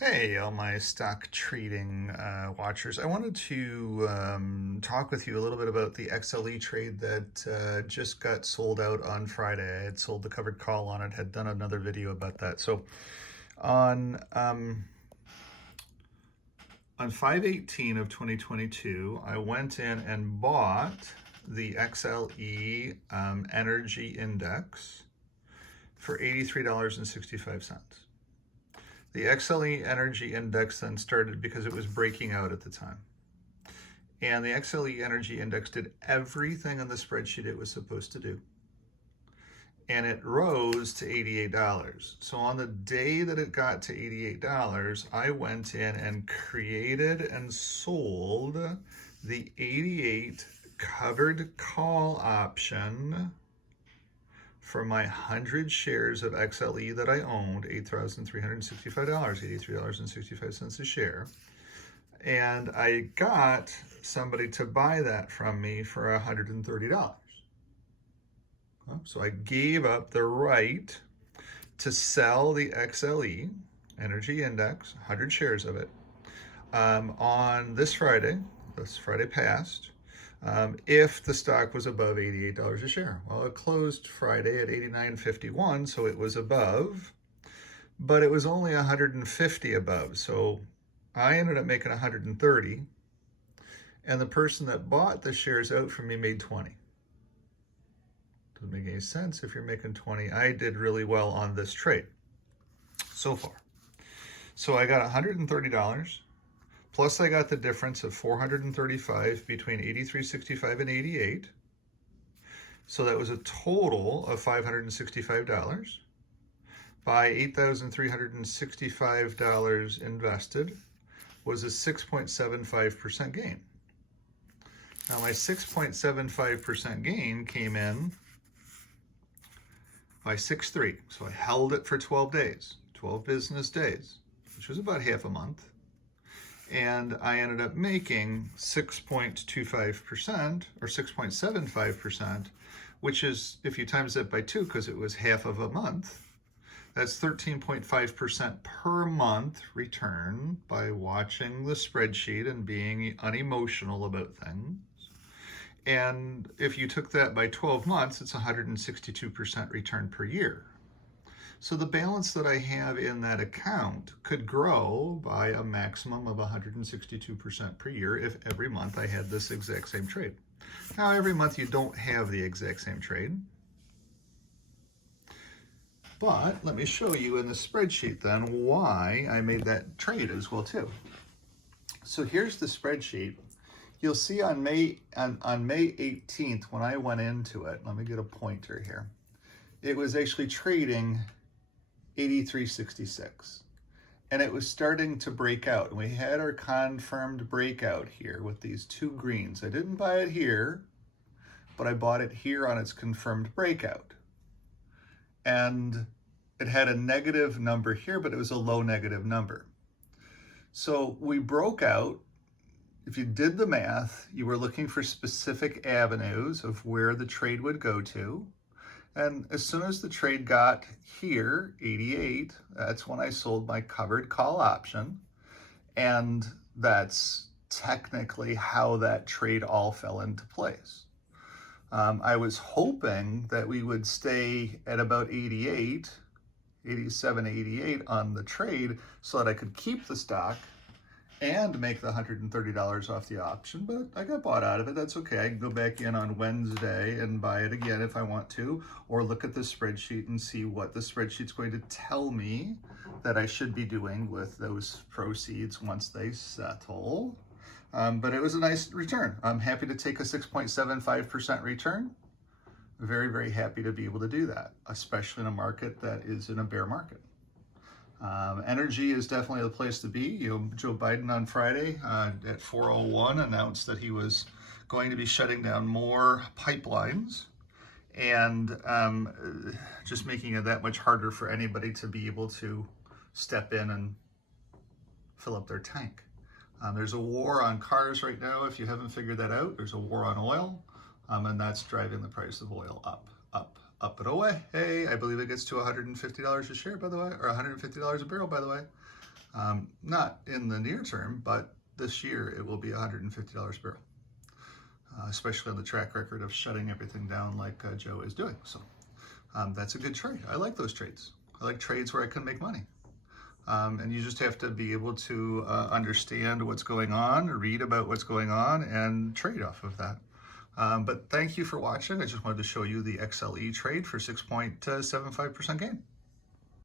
Hey, all my stock trading watchers. I wanted to talk with you a little bit about the XLE trade that just got sold out on Friday. I had sold the covered call on it, had done another video about that. So on 5/18 of 2022, I went in and bought the XLE Energy Index for $83.65. The XLE Energy Index then started because it was breaking out at the time. And the XLE Energy Index did everything on the spreadsheet it was supposed to do. And it rose to $88. So on the day that it got to $88, I went in and created and sold the 88 covered call option for my 100 shares of XLE that I owned, $8,365, $83.65 a share. And I got somebody to buy that from me for $130. So I gave up the right to sell the XLE Energy Index, 100 shares of it, on this Friday past, if the stock was above $88 a share. Well, it closed Friday at $89.51, so it was above, but it was only 150 above. So I ended up making 130, and the person that bought the shares out from me made 20. Doesn't make any sense if you're making 20. I did really well on this trade so far. So I got $130. Plus I got the difference of $435 between $83.65 and $88. So that was a total of $565. By $8,365 invested was a 6.75% gain. Now my 6.75% gain came in by 6/3. So I held it for 12 days, 12 business days, which was about half a month. And I ended up making 6.25% or 6.75%, which is, if you times that by 2, because it was half of a month, that's 13.5% per month return by watching the spreadsheet and being unemotional about things. And if you took that by 12 months, it's 162% return per year. So the balance that I have in that account could grow by a maximum of 162% per year if every month I had this exact same trade. Now, every month you don't have the exact same trade. But let me show you in the spreadsheet then why I made that trade as well too. So here's the spreadsheet. You'll see on May 18th when I went into it, let me get a pointer here. It was actually trading 83.66, and it was starting to break out. And we had our confirmed breakout here with these two greens. I didn't buy it here, but I bought it here on its confirmed breakout. And it had a negative number here, but it was a low negative number. So we broke out. If you did the math, you were looking for specific avenues of where the trade would go to. And as soon as the trade got here, 88, that's when I sold my covered call option. And that's technically how that trade all fell into place. I was hoping that we would stay at about 88, 87, 88 on the trade so that I could keep the stock and make the $130 off the option, but I got bought out of it. That's okay. I can go back in on Wednesday and buy it again if I want to, or look at the spreadsheet and see what the spreadsheet's going to tell me that I should be doing with those proceeds once they settle. But it was a nice return. I'm happy to take a 6.75% return. Very, very happy to be able to do that, especially in a market that is in a bear market. Energy is definitely the place to be. Joe Biden on Friday at 4:01 announced that he was going to be shutting down more pipelines and just making it that much harder for anybody to be able to step in and fill up their tank. There's a war on cars right now. If you haven't figured that out, there's a war on oil, and that's driving the price of oil up and away. Hey, I believe it gets to $150 a share, by the way, or $150 a barrel, by the way. Not in the near term, but this year it will be $150 a barrel, especially on the track record of shutting everything down like Joe is doing. So that's a good trade. I like those trades. I like trades where I can make money. And you just have to be able to understand what's going on, read about what's going on, and trade off of that. But thank you for watching. I just wanted to show you the XLE trade for 6.75% gain.